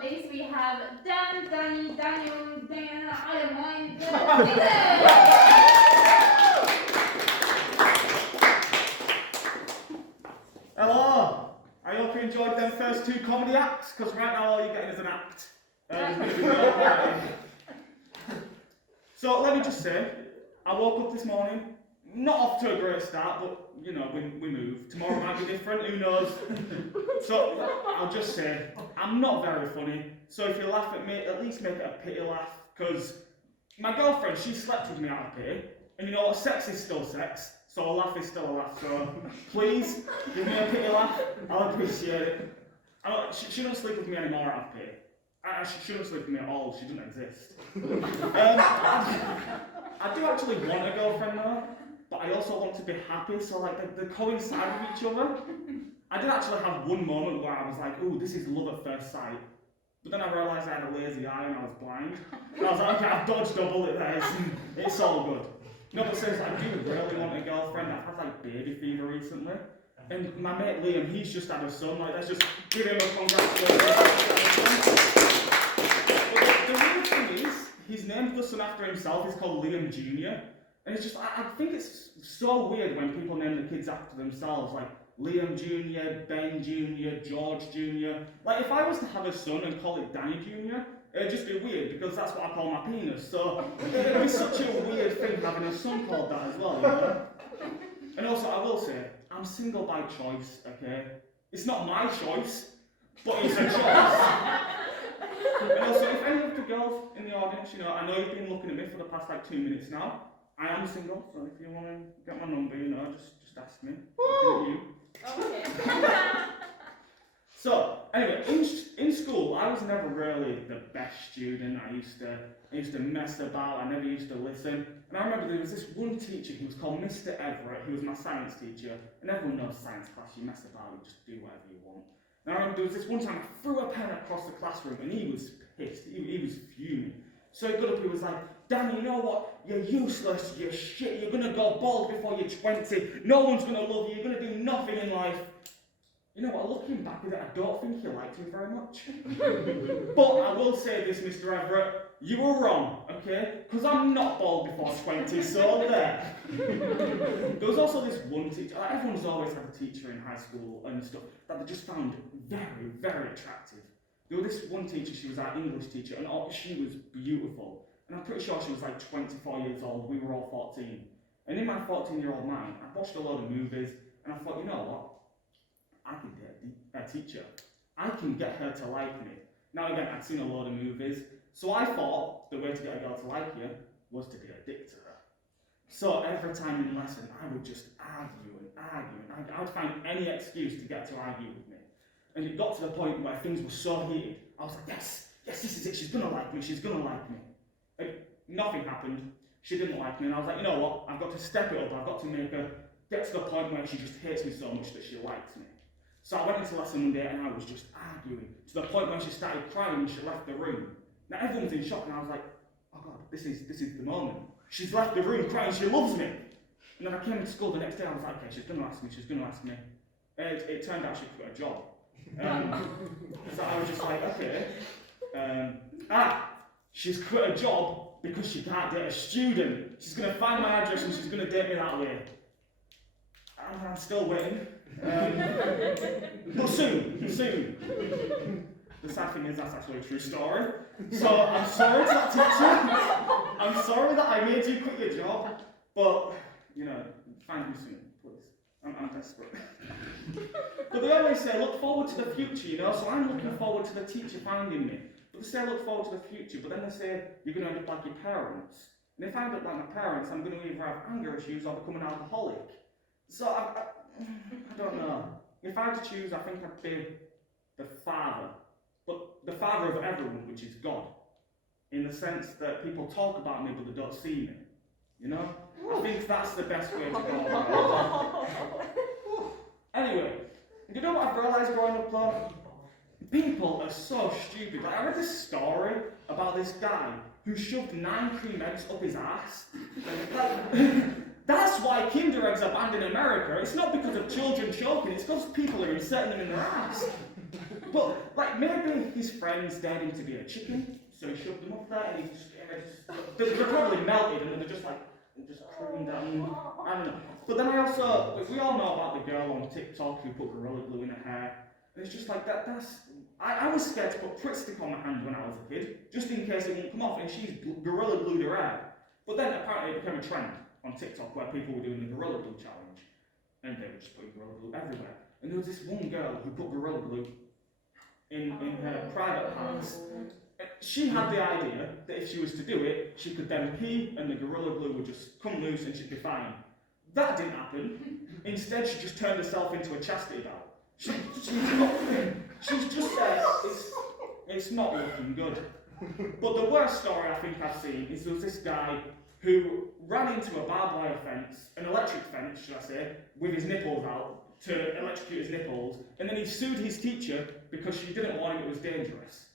got this. We have Dan, Danny, Daniel, Dan, Iron Dixon. Hello! I hope you enjoyed them first two comedy acts, because right now all you're getting is an act. So let me just say, I woke up this morning, not off to a great start, but you know, we move. Tomorrow might be different, who knows? So I'll just say, I'm not very funny, so if you laugh at me, at least make it a pity laugh, because my girlfriend, she slept with me out of pity, and you know what, sex is still sex, so a laugh is still a laugh, so please, give me a pity laugh, I'll appreciate it. She don't sleep with me anymore out of pity. She shouldn't sleep with me at all, she doesn't exist. I do actually want a girlfriend though, but I also want to be happy, so like they coincide with each other. I did actually have one moment where I was like, ooh, this is love at first sight. But then I realised I had a lazy eye and I was blind. And I was like, okay, I've dodged a bullet there, it's all good. No, but seriously, I do really want a girlfriend. I've had like baby fever recently. And my mate Liam, he's just had a son, like let's just give him a congratulations. But the weird thing is, he's named the son after himself, he's called Liam Jr. And it's just, I think it's so weird when people name the kids after themselves, like Liam Jr., Ben Jr., George Jr. Like if I was to have a son and call it Danny Jr., it'd just be weird because that's what I call my penis. So it'd be such a weird thing having a son called that as well, you know? And also I will say, I'm single by choice, okay? It's not my choice, but it's a choice. And also, if any of the girls in the audience, you know, I know you've been looking at me for the past like 2 minutes now. I am single, so if you want to get my number, you know, just ask me. You. Okay. So, anyway, in school, I was never really the best student. I used to mess about, I never used to listen. And I remember there was this one teacher, he was called Mr. Everett, who was my science teacher. And everyone knows science class, you mess about, you just do whatever you want. And I remember there was this one time I threw a pen across the classroom and he was pissed, he was fuming. So he got up, he was like, Danny, you know what, you're useless, you're shit, you're gonna go bald before you're 20, no one's gonna love you, you're gonna do nothing in life. You know what, looking back at it, I don't think you liked him very much. But I will say this, Mr. Everett, you were wrong, okay? Because I'm not bald before 20, so there. There was also this one teacher, like everyone's always had a teacher in high school and stuff that they just found very, very attractive. There was this one teacher, she was our English teacher, and she was beautiful. And I'm pretty sure she was like 24 years old, we were all 14. And in my 14-year-old mind, I watched a load of movies, and I thought, you know what? I can date a teacher. I can get her to like me. Now again, I'd seen a load of movies, so I thought the way to get a girl to like you was to be a dick to her. So every time in lesson, I would just argue and argue, and I would find any excuse to get her to argue with me. And it got to the point where things were so heated, I was like, yes, this is it, she's gonna like me, she's gonna like me. And nothing happened, she didn't like me, and I was like, you know what, I've got to step it up, I've got to make her get to the point where she just hates me so much that she likes me. So I went into lesson one day and I was just arguing, to the point where she started crying and she left the room. Now everyone's in shock and I was like, oh God, this is the moment. She's left the room crying, she loves me. And then I came into school the next day, I was like, okay, she's gonna ask me. It turned out she quit a job. So I was just like, okay. She's quit a job because she can't date a student. She's gonna find my address and she's gonna date me that way. I'm still waiting. But soon. The sad thing is that's actually a true story. So I'm sorry to that teacher. I'm sorry that I made you quit your job. But, you know, find me soon, please. I'm desperate. But they always say, look forward to the future, you know, so I'm looking forward to the teacher finding me. But they say look forward to the future, but then they say you're going to end up like your parents. And if I end up like my parents, I'm going to either have anger issues or become an alcoholic. So I don't know. If I had to choose, I think I'd be the father. But the father of everyone, which is God. In the sense that people talk about me, but they don't see me. You know? I think that's the best way to go. Anyway, you know what I've realised growing up though? People are so stupid. Like, I read this story about this guy who shoved 9 cream eggs up his ass. That's why Kinder eggs are banned in America. It's not because of children choking, it's because people are inserting them in their ass. But like maybe his friends dared him to be a chicken, so he shoved them up there, and they're probably melted, and they're just like just crumbing down. I don't know. But then I also, we all know about the girl on TikTok who put Gorilla Glue in her hair, and it's just like I was scared to put Pritt stick on my hand when I was a kid, just in case it wouldn't come off, and she's Gorilla Glued her hair. But then apparently it became a trend on TikTok where people were doing the Gorilla Glue challenge, and they were just putting Gorilla Glue everywhere. And there was this one girl who put Gorilla Glue in her private parts. She had the idea that if she was to do it, she could then pee and the Gorilla Glue would just come loose and she'd be fine. That didn't happen. Instead, she just turned herself into a chastity belt. She's just there. It's not looking good. But the worst story I think I've seen is there was this guy who ran into a barbed wire fence, an electric fence, should I say, with his nipples out to electrocute his nipples, and then he sued his teacher because she didn't warn him it was dangerous.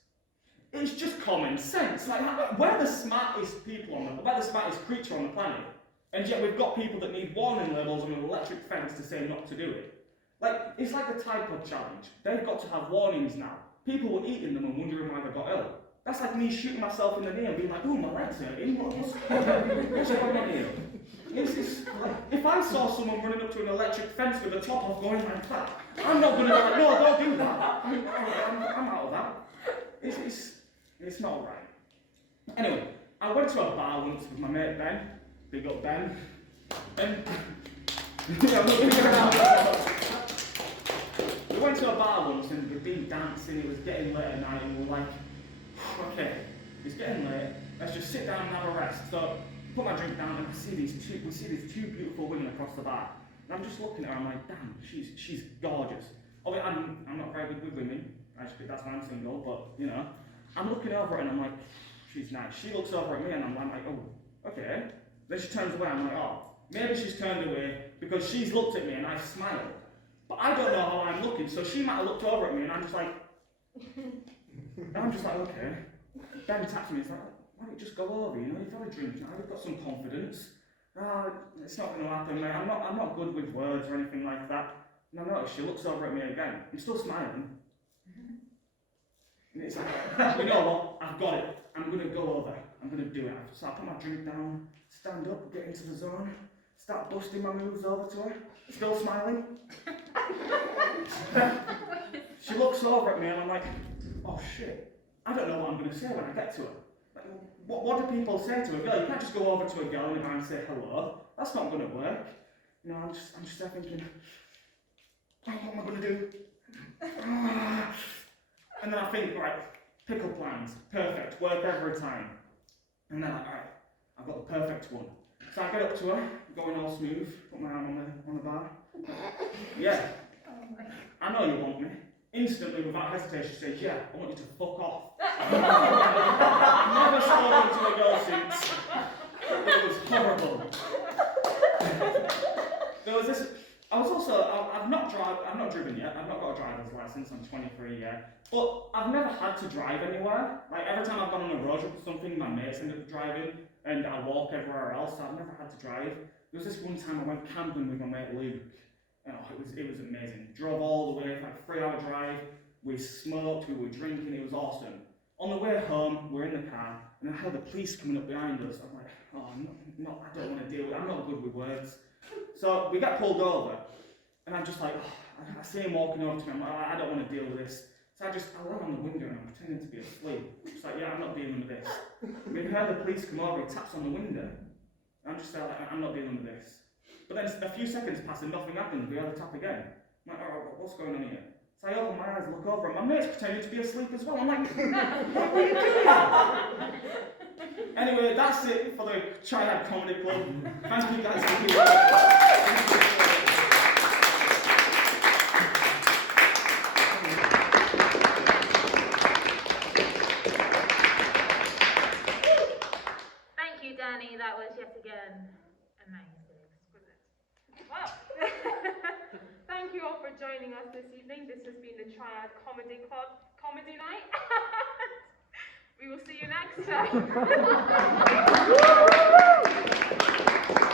It's just common sense. Like, we're the smartest we're the smartest creature on the planet, and yet we've got people that need warning labels on an electric fence to say not to do it. Like, it's like the Tide Pod challenge. They've got to have warnings now. People were eating them and wondering why they got ill. That's like me shooting myself in the knee and being like, oh, my leg's hurting. What's going on here? If I saw someone running up to an electric fence with the top off going like that, I'm not going to be like, no, don't do that. I'm out of that. It's not right. Anyway, I went to a bar once with my mate Ben. Big up Ben. And we went to a bar once and we'd been dancing, it was getting late at night, and we were like, okay, it's getting late, let's just sit down and have a rest. So I put my drink down and we see these two beautiful women across the bar. And I'm just looking at her, I'm like, damn, she's gorgeous. Obviously, I'm not very good with women, that's why I'm single, but you know. I'm looking over and I'm like, she's nice. She looks over at me and I'm like, oh, okay. Then she turns away, I'm like, oh, maybe she's turned away because she's looked at me and I smiled. But I don't know how I'm looking, so she might have looked over at me and I'm just like, okay. Ben taps me, he's like, why don't you just go over, you know, you've had a drink now, you've got some confidence. It's not going to happen, mate, I'm not good with words or anything like that. And I notice she looks over at me again, I'm still smiling. And it's like, you know what, I've got it, I'm going to go over, I'm going to do it. So I put my drink down, stand up, get into the zone, start busting my moves over to her, still smiling. She looks over at me and I'm like, oh shit, I don't know what I'm going to say when I get to her. Like, what do people say to a girl? You can't just go over to a girl in a bar and say hello, that's not going to work. You know, I'm just there thinking, oh, what am I going to do? And then I think, right, pickle plans, perfect, work every time. And then like, alright, I've got the perfect one. So I get up to her, going all smooth, put my arm on the bar. Yeah, I know you want me. Instantly, without hesitation, she says, yeah, I want you to fuck off. Never spoken to a girl since. It was horrible. There was this, I've not driven yet, I've not got a driver's license, I'm 23 yet. But I've never had to drive anywhere. Like every time I've gone on a road trip or something, my mates end up driving, and I walk everywhere else, so I've never had to drive. There was this one time I went camping with my mate Luke. Oh, it was amazing. Drove all the way, like a 3-hour drive, we smoked, we were drinking, it was awesome. On the way home, we're in the car, and I heard the police coming up behind us. I'm like, oh, no, I don't want to deal with it, I'm not good with words. So we get pulled over, and I'm just like, oh, I see him walking over to me, I'm like, I don't want to deal with this. So I lay on the window and I'm pretending to be asleep. It's like, yeah, I'm not dealing with this. We heard the police come over, he taps on the window. I'm just like, I'm not dealing with this. But then a few seconds pass and nothing happens, we heard the tap again. I'm like, oh, what's going on here? So I open my eyes, look over, and my mate's pretending to be asleep as well. I'm like, what are you doing? Anyway, that's it for the Triad Comedy Club. Thank you guys for being here. Danny, that was yet again amazing. Wow. Thank you all for joining us this evening. This has been the Triad Comedy Club Comedy Night. We will see you next time.